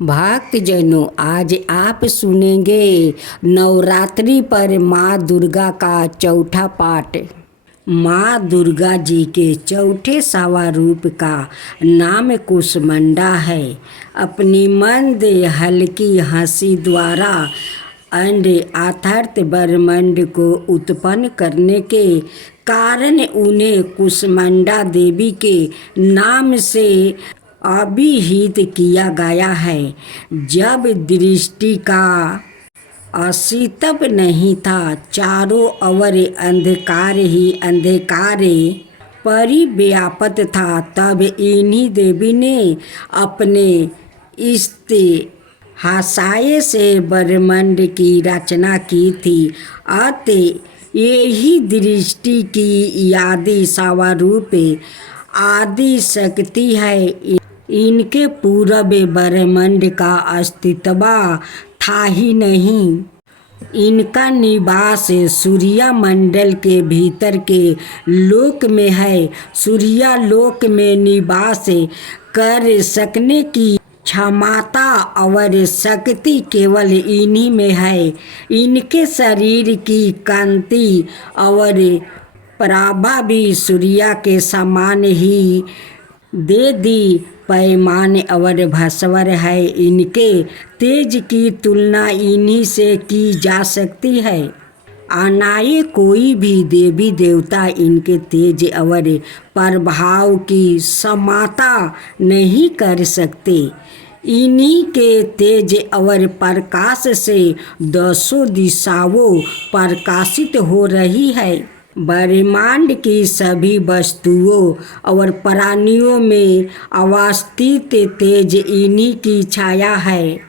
भक्तजनों, आज आप सुनेंगे नवरात्रि पर माँ दुर्गा का चौथा पाठ। माँ दुर्गा जी के चौथे सावा रूप का नाम कुष्मांडा है। अपनी मंद हल्की हंसी द्वारा अंड अथर्त ब्रह्मांड को उत्पन्न करने के कारण उन्हें कुष्मांडा देवी के नाम से अभिहित किया गया है। जब दृष्टि का अस्तित्व नहीं था, चारों ओर अंधकार ही अंधकार परिव्याप्त था, तब इन्हीं देवी ने अपने इस्तेहासाय से ब्रह्मांड की रचना की थी। अतः यही दृष्टि की आदि सावा रूप आदि शक्ति है। इनके पूर्व ब्रह्मांड का अस्तित्व था ही नहीं। इनका निवास सूर्य मंडल के भीतर के लोक में है। सूर्य लोक में निवास कर सकने की क्षमता और शक्ति केवल इन्हीं में है। इनके शरीर की कांति और प्रभा भी सूर्य के समान ही दे दी पैमान और भास्वर है। इनके तेज की तुलना इन्हीं से की जा सकती है। अन्य कोई भी देवी देवता इनके तेज और प्रभाव की समानता नहीं कर सकते। इन्हीं के तेज और प्रकाश से दसों दिशाओं प्रकाशित हो रही है। ब्रह्मांड की सभी वस्तुओं और प्राणियों में अवस्थित तेज इन्हीं की छाया है।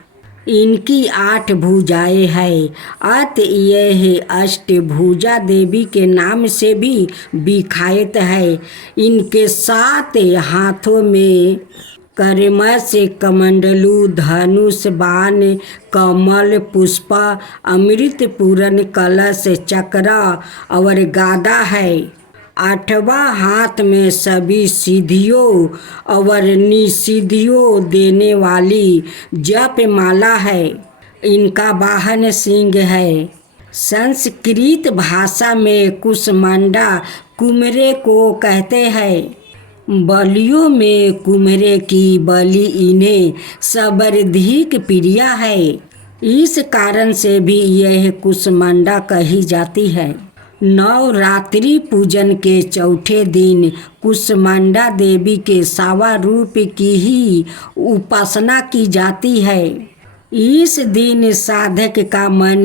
इनकी 8 भुजाएं हैं। अतः यह अष्टभुजा देवी के नाम से भी विख्यात है। इनके 7 हाथों में करमस, कमंडलू, धनुष, बाण, कमल, पुष्प, अमृत पूर्ण, कलश, चक्र और गदा है। 8वां हाथ में सभी सिद्धियों और निसिद्धियों देने वाली जप माला है। इनका वाहन सिंह है। संस्कृत भाषा में कुष्मांडा कुमरे को कहते हैं। बलियों में कुम्हरे की बलि इन्हें सर्वाधिक प्रिय है। इस कारण से भी यह कुष्मांडा कही जाती है। नवरात्रि पूजन के चौथे दिन कुष्मांडा देवी के सावा रूप की ही उपासना की जाती है। इस दिन साधक का मन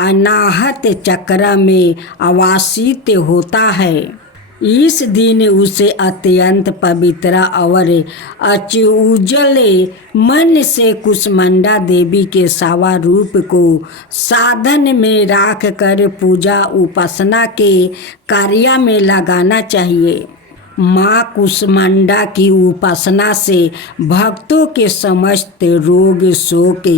अनाहत चक्र में आवासित होता है। इस दिन उसे अत्यंत पवित्र और अत्युज्ज्वल मन से कुष्मांडा देवी के सावा रूप को साधन में रख कर पूजा उपासना के कार्य में लगाना चाहिए। माँ कुष्मांडा की उपासना से भक्तों के समस्त रोग शोक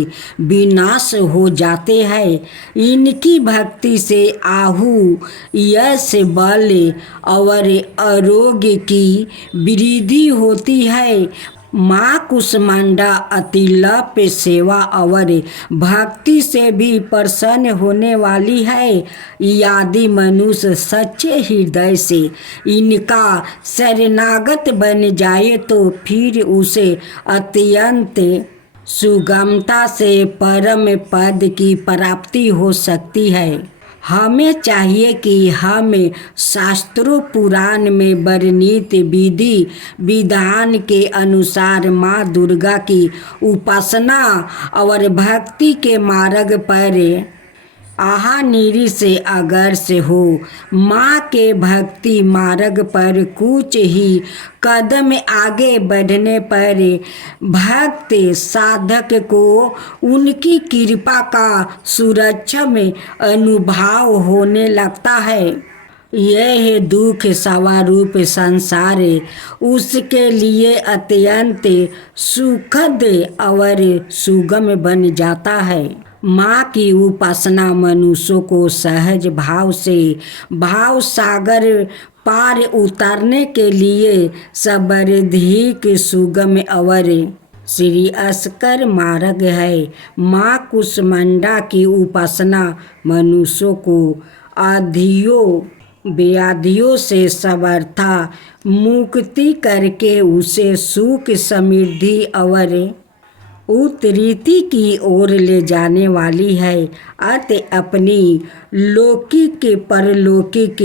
विनाश हो जाते हैं। इनकी भक्ति से आहु, यश, बल और आरोग्य की वृद्धि होती है। माँ कुष्मांडा अतिलप सेवा और भक्ति से भी प्रसन्न होने वाली है। यदि मनुष्य सच्चे हृदय से इनका शरणागत बन जाए तो फिर उसे अत्यंत सुगमता से परम पद की प्राप्ति हो सकती है। हमें चाहिए कि हम शास्त्रों पुराण में वर्णित विधि विधान के अनुसार माँ दुर्गा की उपासना और भक्ति के मार्ग पर आहानिरी से अग्रसर हो। माँ के भक्ति मार्ग पर कुछ ही कदम आगे बढ़ने पर भक्त साधक को उनकी कृपा का सुरक्षा में अनुभव होने लगता है। यह दुख स्वारूप संसार उसके लिए अत्यंत सुखद और सुगम बन जाता है। माँ की उपासना मनुष्यों को सहज भाव से भाव सागर पार उतारने के लिए सर्वाधिक सुगम और श्री अस्कर मार्ग है। माँ कुष्मांडा की उपासना मनुष्यों को आधियों व्याधियों से समर्था मुक्ति करके उसे सुख समृद्धि और उत्तरीति की ओर ले जाने वाली है। अतः अपनी लौकिक परलौकिक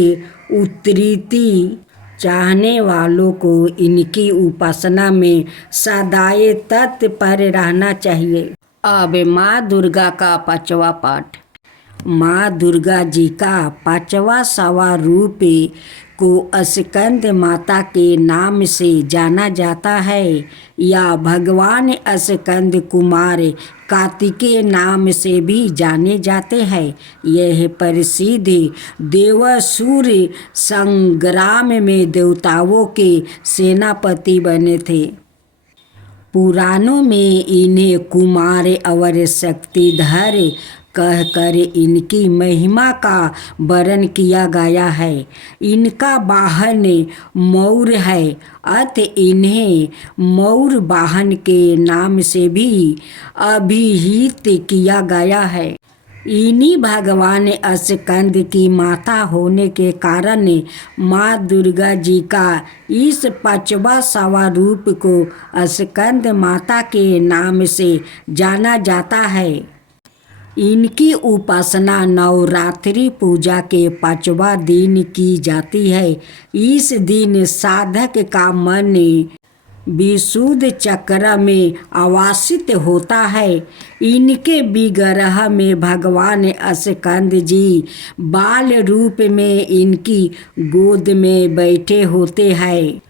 उत्तरीति चाहने वालों को इनकी उपासना में सदाए तत्पर रहना चाहिए। अब माँ दुर्गा का पांचवा पाठ। माँ दुर्गा जी का पांचवा स्वरूप को स्कंद माता के नाम से जाना जाता है या भगवान स्कंद कुमार कार्तिकेय नाम से भी जाने जाते हैं। यह प्रसिद्ध देवासुर संग्राम में देवताओं के सेनापति बने थे। पुराणों में इन्हें कुमार और शक्तिधर कहकर इनकी महिमा का वर्णन किया गया है। इनका वाहन मयूर है, अतः इन्हें मयूर वाहन के नाम से भी अभिहित किया गया है। इन्हीं भगवान स्कंद की माता होने के कारण माँ दुर्गा जी का इस पांचवा स्वरूप को स्कंद माता के नाम से जाना जाता है। इनकी उपासना नवरात्रि पूजा के पांचवा दिन की जाती है। इस दिन साधक का मन विशुद्ध चक्र में आवासित होता है। इनके विग्रह में भगवान स्कंद जी बाल रूप में इनकी गोद में बैठे होते हैं।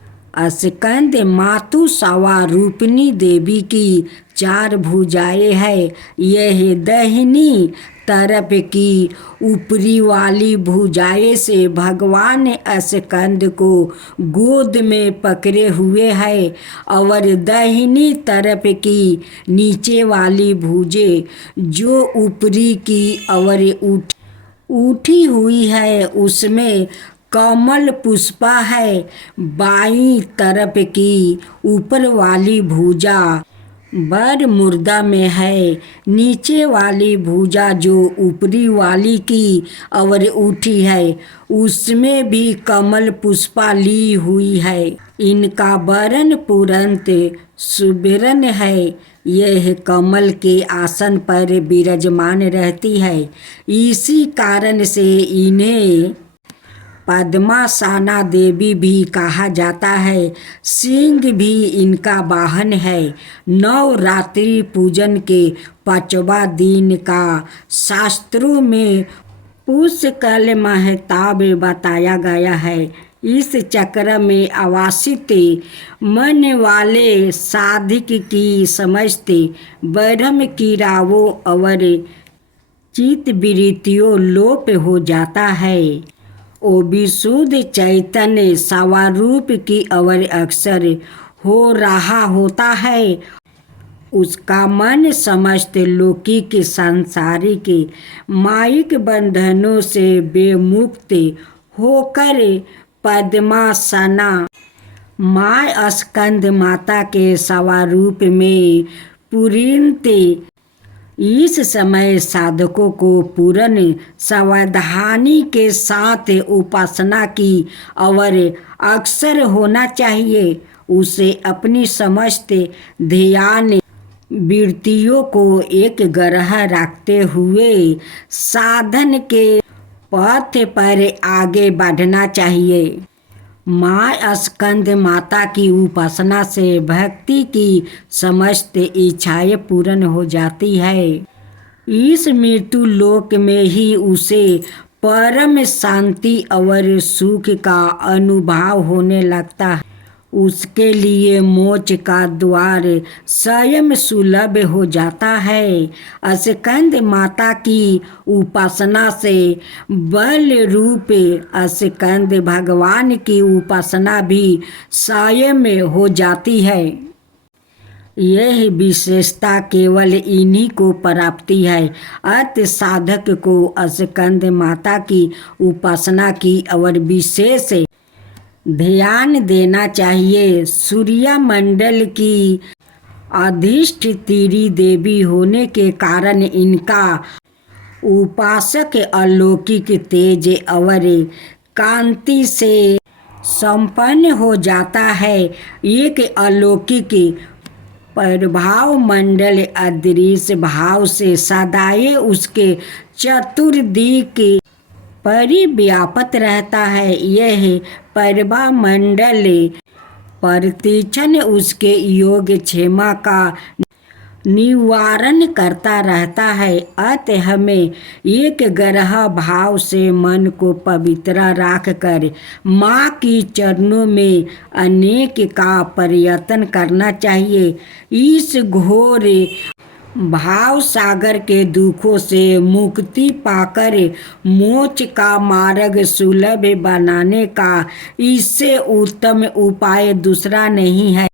स्कंद मातु स्वरूपिणी देवी की 4 भुजाएं हैं। यह दाहिनी तरफ की ऊपरी वाली भुजाएं से भगवान स्कंद को गोद में पकड़े हुए है और दाहिनी तरफ की नीचे वाली भुजें जो ऊपरी की और उठी हुई है उसमें कमल पुष्पा है। बाईं तरफ की ऊपर वाली भुजा बर मुर्दा में है। नीचे वाली भुजा जो ऊपरी वाली की और उठी है उसमें भी कमल पुष्पा ली हुई है। इनका वर्ण पुरंत सुबेरन है। यह कमल के आसन पर विराजमान रहती है। इसी कारण से इन्हें पद्मासना देवी भी कहा जाता है। सिंह भी इनका वाहन है। नवरात्रि पूजन के 5वां दिन का शास्त्रों में पुष्कल महताब बताया गया है। इस चक्र में आवासित मन वाले साधक की समस्त ब्रह्म क्रियाओं और चित्तवृत्तियों लोप हो जाता है। ओ विशुद्ध चैतन्य स्वरूप की अवर अक्सर हो रहा होता है। उसका मन समस्त लौकिक सांसारिक मायिक बंधनों से बेमुक्त होकर पद्मासना माँ स्कंद माता के स्वरूप में पूरित इस समय साधकों को पूर्ण सावधानी के साथ उपासना की और अक्सर होना चाहिए। उसे अपनी समस्त ध्यान वृत्तियों को एक ग्रह रखते हुए साधन के पथ पर आगे बढ़ना चाहिए। माँ स्कंद माता की उपासना से भक्ति की समस्त इच्छाएं पूर्ण हो जाती है। इस मृत्यु लोक में ही उसे परम शांति और सुख का अनुभव होने लगता है। उसके लिए मोक्ष का द्वार स्वयं सुलभ हो जाता है। स्कंद माता की उपासना से बल रूप स्कंद भगवान की उपासना भी स्वयं हो जाती है। यह विशेषता केवल इन्हीं को प्राप्ति है। अतः साधक को स्कंद माता की उपासना की और विशेष ध्यान देना चाहिए। सूर्य मंडल की अधिष्ठित्री देवी होने के कारण इनका उपासक अलौकिक तेज और कांति से संपन्न हो जाता है। एक अलौकिक प्रभाव मंडल अदृश्य भाव से सदाए उसके चतुर्दिक परिव्याप्त रहता है। यह प्रभा मंडल प्रतिक्षण उसके योग क्षेमा का निवारण करता रहता है। अतः हमें एक ग्रह भाव से मन को पवित्र राख कर माँ की चरणों में अनेक का प्रयत्न करना चाहिए। इस घोर भाव सागर के दुखों से मुक्ति पाकर मोक्ष का मार्ग सुलभ बनाने का इससे उत्तम उपाय दूसरा नहीं है।